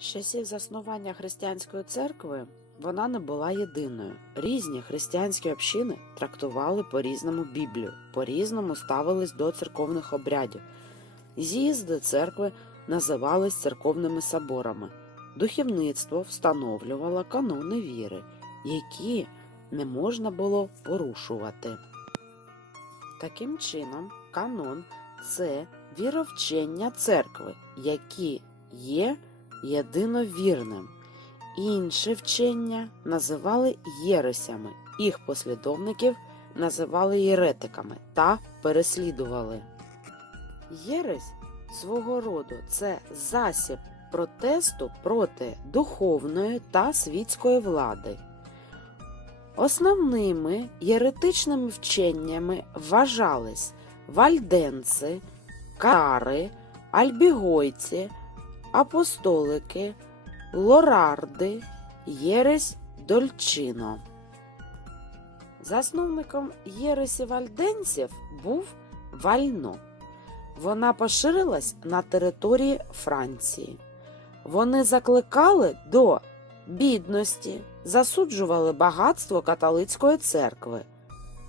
З часів заснування християнської церкви вона не була єдиною. Різні християнські общини трактували по-різному Біблію, по-різному ставились до церковних обрядів. З'їзди церкви називались церковними соборами. Духовництво встановлювало канони віри, які не можна було порушувати. Таким чином, канон це віровчення церкви, які є єдиновірним. Інше вчення називали єресями, їх послідовників називали єретиками та переслідували. Єресь свого роду це засіб протесту проти духовної та світської влади. Основними єретичними вченнями вважались вальденці, кари, альбігойці, апостолики, лорарди, єресь Дольчино. Засновником єресі вальденців був Вально. Вона поширилась на території Франції. Вони закликали до бідності, засуджували багатство католицької церкви,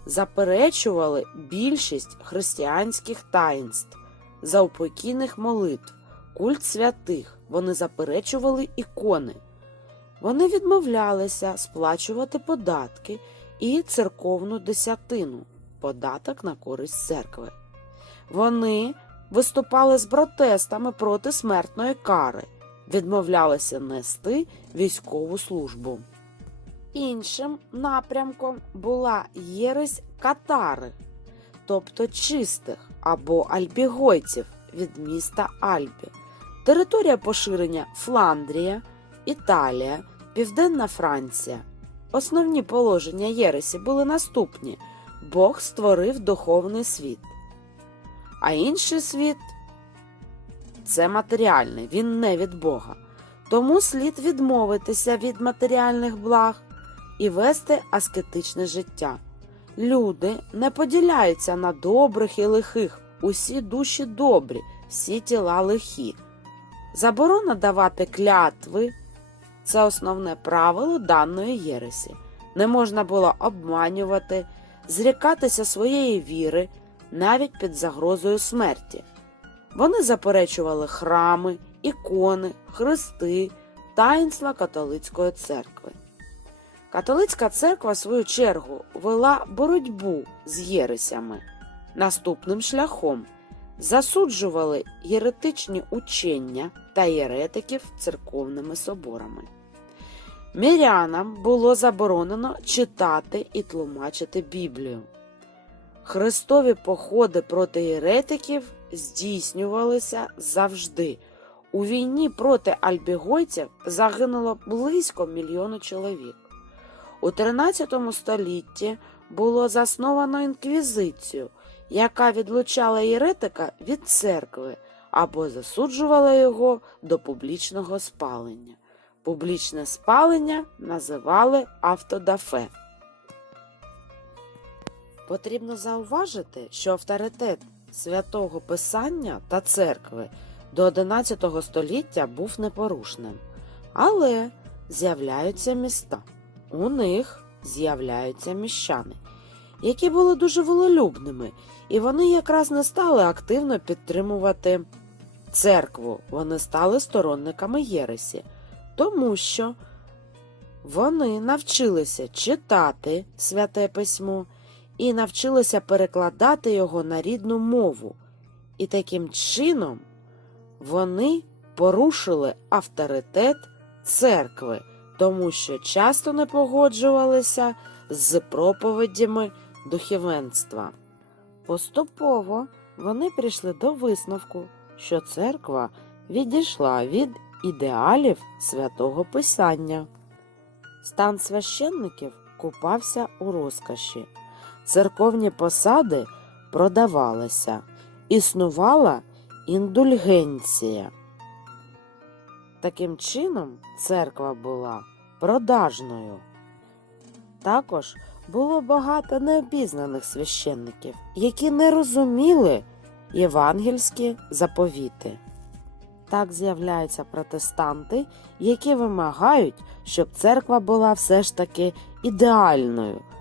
заперечували більшість християнських таїнств, заупокійних молитв, культ святих. Вони заперечували ікони. Вони відмовлялися сплачувати податки і церковну десятину податок на користь церкви. Вони виступали з протестами проти смертної кари, відмовлялися нести військову службу. Іншим напрямком була єресь катари, тобто чистих або альбігойців від міста Альбі. Територія поширення Фландрія, Італія, Південна Франція. Основні положення Єресі були наступні: Бог створив духовний світ, а інший світ це матеріальний, він не від Бога. Тому слід відмовитися від матеріальних благ і вести аскетичне життя. Люди не поділяються на добрих і лихих, усі душі добрі, всі тіла лихі. Заборона давати клятви це основне правило даної єресі. Не можна було обманювати, зрікатися своєї віри навіть під загрозою смерті. Вони заперечували храми, ікони, хрести, таїнства католицької церкви. Католицька церква, в свою чергу, вела боротьбу з єресями. Наступним шляхом засуджували єретичні учення та єретиків церковними соборами. Мірянам було заборонено читати і тлумачити Біблію. Христові походи проти єретиків здійснювалися завжди. У війні проти альбігойців загинуло близько мільйону чоловік. У 13 столітті було засновано інквізицію, яка відлучала єретика від церкви або засуджувала його до публічного спалення. Публічне спалення називали автодафе. Потрібно зауважити, що авторитет святого Писання та церкви до XI століття був непорушним. Але з'являються міста. У них з'являються міщани, які були дуже волелюбними, і вони якраз не стали активно підтримувати церкву. Вони стали сторонниками Єресі, тому що вони навчилися читати святе письмо і навчилися перекладати його на рідну мову. І таким чином вони порушили авторитет церкви, тому що часто не погоджувалися з проповідями духовенства. Поступово вони прийшли до висновку, що церква відійшла від ідеалів святого Писання. Стан священників купався у розкоші, церковні посади продавалися, існувала індульгенція. Таким чином, церква була продажною. Також було багато необізнаних священників, які не розуміли євангельські заповіти. Так з'являються протестанти, які вимагають, щоб церква була все ж таки ідеальною,